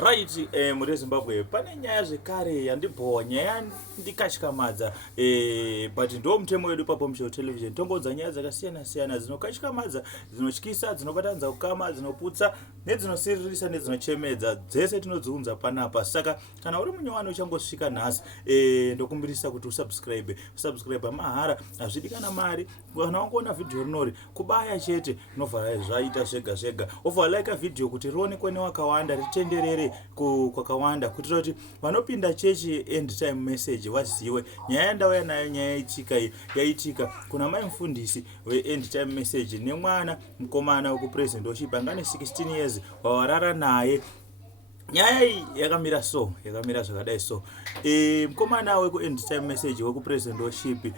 Right, muri Zimbabwe pane nyaya zvekare yandibhowa nyaya ndikatyamadza but ndo mutemo wedu paPomshow Television tongodza nyaya dzakasiyana siyana dzinokatyamadza, dzinotyisa, dzinobatanidza kukama, dzinoputsa nedzinosiririsa nedzinochemedza, dzese tinodziunza panapa. Saka kana uri munyowani uchangosvika nhasi ndokumbirisa kuti usubscribe mahara, hazvidi kana mari. Kana wangoona vhidhiyo rinori kubaya chete unovhara zvaita zvega zvega, ovha like vhidhiyo kuti rionekwe newakawanda, ritenderere kwakawanda kuitira kuti vanopinda chechi end time message vazive nyaya yandauya nayo, nyaya yaitika kuna Mai Mufundisi end time message nemwana mukomana wekupresident Vachiita angane 16 years wawarara naye. Nyaya iyi yakamira zvakadai so. Mukomana weku end time message wekupresident Vachiita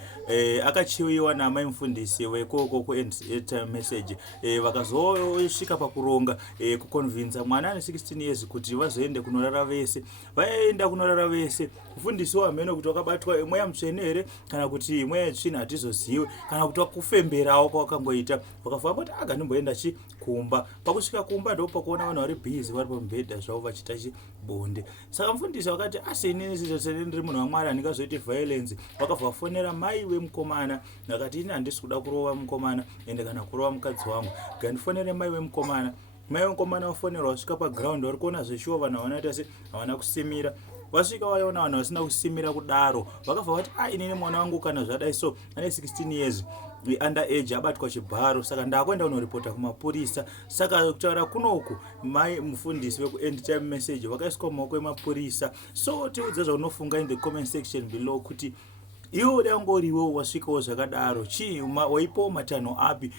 akachiwiwa naMai Mufundisi wekoko ku end time message, vakazosvika pakuronga kuconvinza mwana ane 16 years kuti vazoende kunorara vese. Vaenda kunorara vese. Mufundisi wameno kuti wakabatwa mweya mutsvene here kana kuti mweya tsvina hatizozive, kana kuti wakufemberawo kwawakangoita, wakafamba kuti ndimboenda kumba. Pakusvika kumba ndo pakuona vanhu vari busy vari pamubhedha zvavo vachiita chibonde. Saka mufundisi wakati inini ndiri munhu waMwari handingazoite violence. Wakabva wafonera mai wemukomana akati ini handisi kuda kurova mukomana ende kana kurova mukadzi wangu, gandifonere mai wemukomana. Mai wemukomana wafonerwa, wasvika paground vari kuona zveshuwa vanhu havana se havana kusimira. Vasvika vaona vanhu vasina kusimira kudaro, vakabva vati inini mwana wangu kana zvadai so ane 16 years under age abatwa chibharo, saka ndakwenda kunoripota kumapurisa. Saka kutaura kunoku Mai Mufundisi weku end time message vakaiswa mumaoko emapurisa. So tiudze zvaunofunga in the comment section below kuti iwo dangoriwo wasvikawo zvakadaro, chii waipawo matanho api?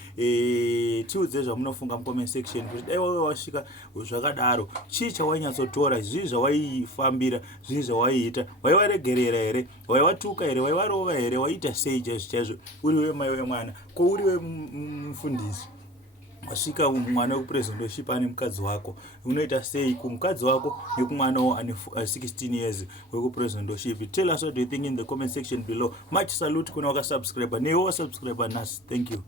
Tiudze zvamunofunga mucomment section kuti dai waiwe wasvika zvakadaro, chii chawainyatsotora, zvii zvawaifambira, zvii zvawaiita, waivaregerera here, waiwatuka here, waivarova here, waiita sei chaizvo uri wemai wemwana ko uri wemufundisi? Wasvika mwana wekupresident Vachiita ane mukadzi wako, unoita sei kumukadzi wako nekumwanawo ane 16 years wekupresident Vachiita? Tell us what do you think in the comment section below. Much salute kuna wakasubscribe, newe wasubscribe nhasi. Thank you.